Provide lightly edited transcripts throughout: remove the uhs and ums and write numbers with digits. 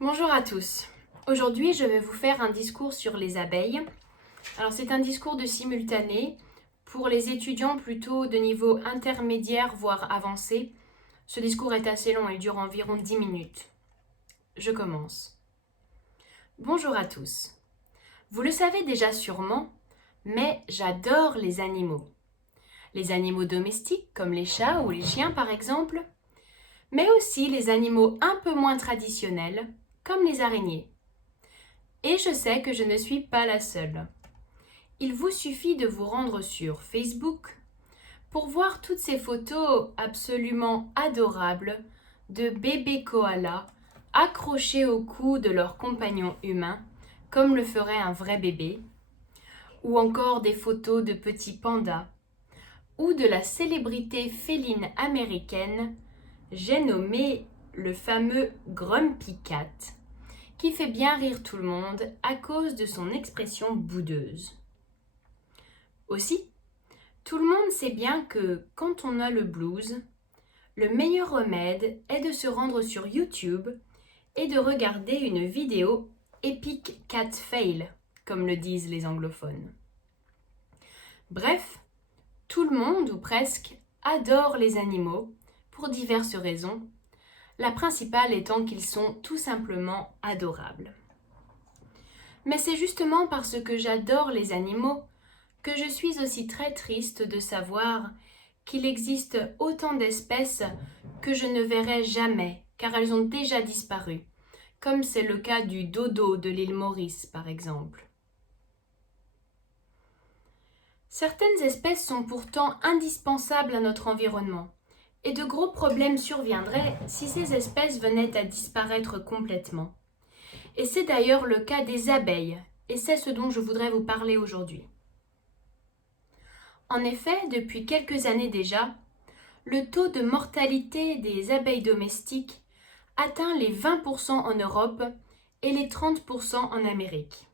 Bonjour à tous. Aujourd'hui, je vais vous faire un discours sur les abeilles. Alors, c'est un discours de simultané pour les étudiants plutôt de niveau intermédiaire, voire avancé. Ce discours est assez long, il dure environ 10 minutes. Je commence. Bonjour à tous. Vous le savez déjà sûrement, mais j'adore les animaux. Les animaux domestiques, comme les chats ou les chiens par exemple, mais aussi les animaux un peu moins traditionnels, comme les araignées. Et je sais que je ne suis pas la seule. Il vous suffit de vous rendre sur Facebook pour voir toutes ces photos absolument adorables de bébés koalas accrochés au cou de leurs compagnons humains, comme le ferait un vrai bébé, ou encore des photos de petits pandas, ou de la célébrité féline américaine, j'ai nommé le fameux Grumpy Cat, qui fait bien rire tout le monde à cause de son expression boudeuse. Aussi, tout le monde sait bien que quand on a le blues, le meilleur remède est de se rendre sur YouTube et de regarder une vidéo Epic Cat Fail, comme le disent les anglophones. Bref, tout le monde, ou presque, adore les animaux pour diverses raisons, la principale étant qu'ils sont tout simplement adorables. Mais c'est justement parce que j'adore les animaux que je suis aussi très triste de savoir qu'il existe autant d'espèces que je ne verrai jamais, car elles ont déjà disparu, comme c'est le cas du dodo de l'île Maurice par exemple. Certaines espèces sont pourtant indispensables à notre environnement, et de gros problèmes surviendraient si ces espèces venaient à disparaître complètement. Et c'est d'ailleurs le cas des abeilles, et c'est ce dont je voudrais vous parler aujourd'hui. En effet, depuis quelques années déjà, le taux de mortalité des abeilles domestiques atteint les 20% en Europe et les 30% en Amérique.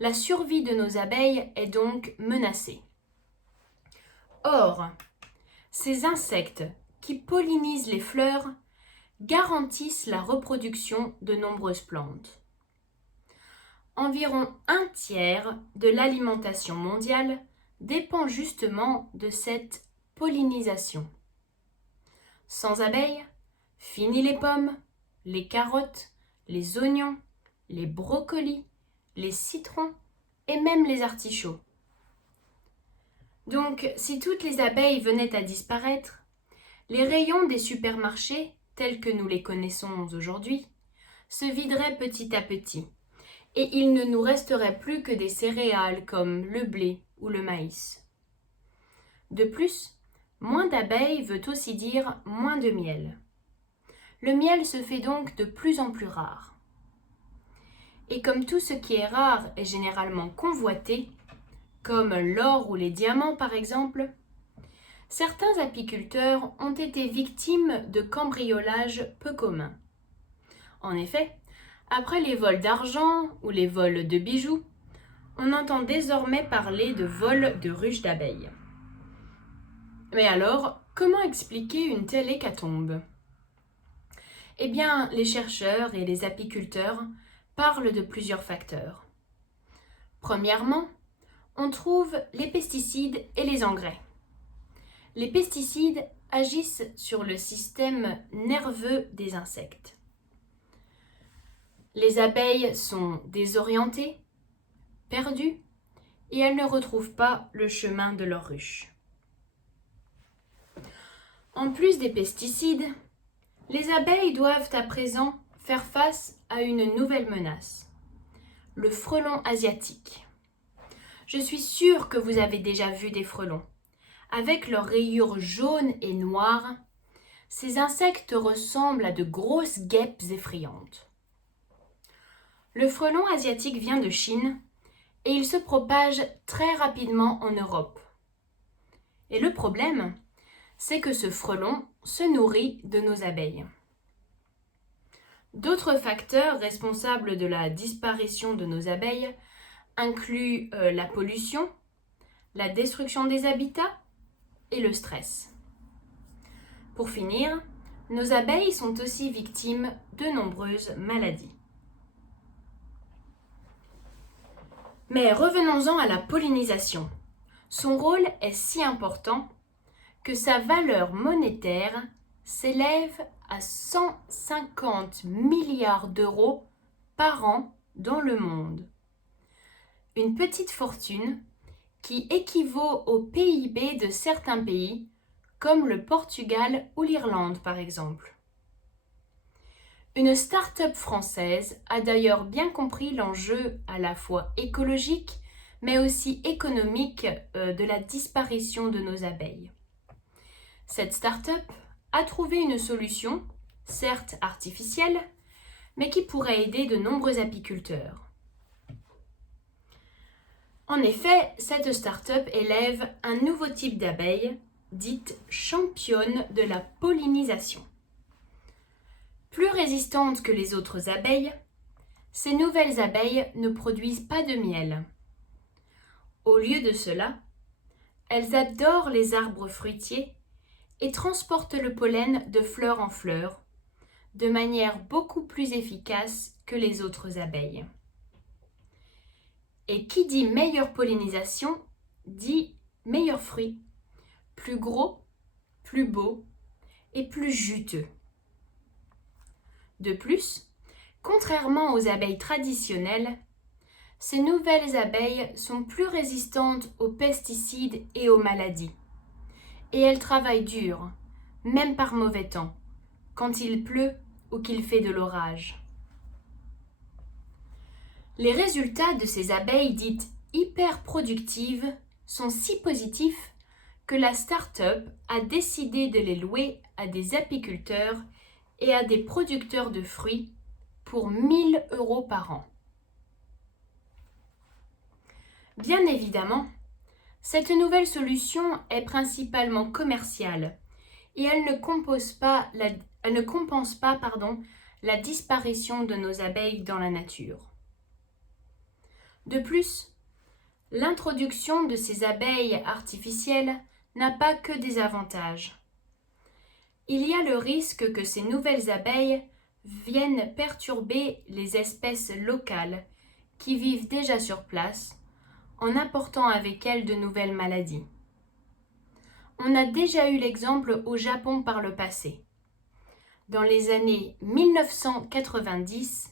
La survie de nos abeilles est donc menacée. Or, ces insectes qui pollinisent les fleurs garantissent la reproduction de nombreuses plantes. Environ un tiers de l'alimentation mondiale dépend justement de cette pollinisation. Sans abeilles, fini les pommes, les carottes, les oignons, les brocolis, les citrons et même les artichauts. Donc, si toutes les abeilles venaient à disparaître, les rayons des supermarchés, tels que nous les connaissons aujourd'hui, se videraient petit à petit, et il ne nous resterait plus que des céréales comme le blé ou le maïs. De plus, moins d'abeilles veut aussi dire moins de miel. Le miel se fait donc de plus en plus rare. Et comme tout ce qui est rare est généralement convoité, comme l'or ou les diamants par exemple, certains apiculteurs ont été victimes de cambriolages peu communs. En effet, après les vols d'argent ou les vols de bijoux, on entend désormais parler de vols de ruches d'abeilles. Mais alors, comment expliquer une telle hécatombe ? Eh bien, les chercheurs et les apiculteurs parlent de plusieurs facteurs. Premièrement, on trouve les pesticides et les engrais. Les pesticides agissent sur le système nerveux des insectes. Les abeilles sont désorientées, perdues, et elles ne retrouvent pas le chemin de leur ruche. En plus des pesticides, les abeilles doivent à présent faire face à une nouvelle menace, le frelon asiatique. Je suis sûre que vous avez déjà vu des frelons. Avec leurs rayures jaunes et noires, ces insectes ressemblent à de grosses guêpes effrayantes. Le frelon asiatique vient de Chine et il se propage très rapidement en Europe. Et le problème, c'est que ce frelon se nourrit de nos abeilles. D'autres facteurs responsables de la disparition de nos abeilles incluent la pollution, la destruction des habitats et le stress. Pour finir, nos abeilles sont aussi victimes de nombreuses maladies. Mais revenons-en à la pollinisation. Son rôle est si important que sa valeur monétaire s'élève à 150 milliards d'euros par an dans le monde. Une petite fortune qui équivaut au PIB de certains pays, comme le Portugal ou l'Irlande par exemple. Une start-up française a d'ailleurs bien compris l'enjeu à la fois écologique mais aussi économique de la disparition de nos abeilles. Cette start-up a trouvé une solution, certes artificielle, mais qui pourrait aider de nombreux apiculteurs. En effet, cette start-up élève un nouveau type d'abeille, dite championne de la pollinisation. Plus résistantes que les autres abeilles, ces nouvelles abeilles ne produisent pas de miel. Au lieu de cela, elles adorent les arbres fruitiers et transportent le pollen de fleur en fleur, de manière beaucoup plus efficace que les autres abeilles. Et qui dit meilleure pollinisation, dit meilleurs fruits, plus gros, plus beaux et plus juteux. De plus, contrairement aux abeilles traditionnelles, ces nouvelles abeilles sont plus résistantes aux pesticides et aux maladies. Et elles travaillent dur, même par mauvais temps, quand il pleut ou qu'il fait de l'orage. Les résultats de ces abeilles dites hyper productives sont si positifs que la start-up a décidé de les louer à des apiculteurs et à des producteurs de fruits pour 1 000 € par an. Bien évidemment, cette nouvelle solution est principalement commerciale et elle ne compense pas la disparition de nos abeilles dans la nature. De plus, l'introduction de ces abeilles artificielles n'a pas que des avantages. Il y a le risque que ces nouvelles abeilles viennent perturber les espèces locales qui vivent déjà sur place en apportant avec elles de nouvelles maladies. On a déjà eu l'exemple au Japon par le passé. Dans les années 1990,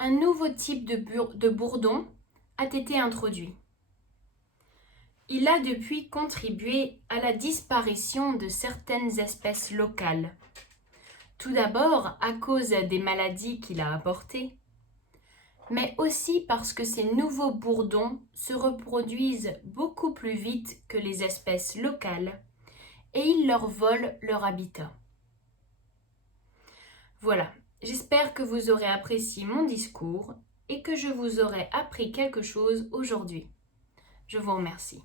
un nouveau type de bourdon a été introduit. Il a depuis contribué à la disparition de certaines espèces locales. Tout d'abord à cause des maladies qu'il a apportées, mais aussi parce que ces nouveaux bourdons se reproduisent beaucoup plus vite que les espèces locales et ils leur volent leur habitat. Voilà, j'espère que vous aurez apprécié mon discours et que je vous aurai appris quelque chose aujourd'hui. Je vous remercie.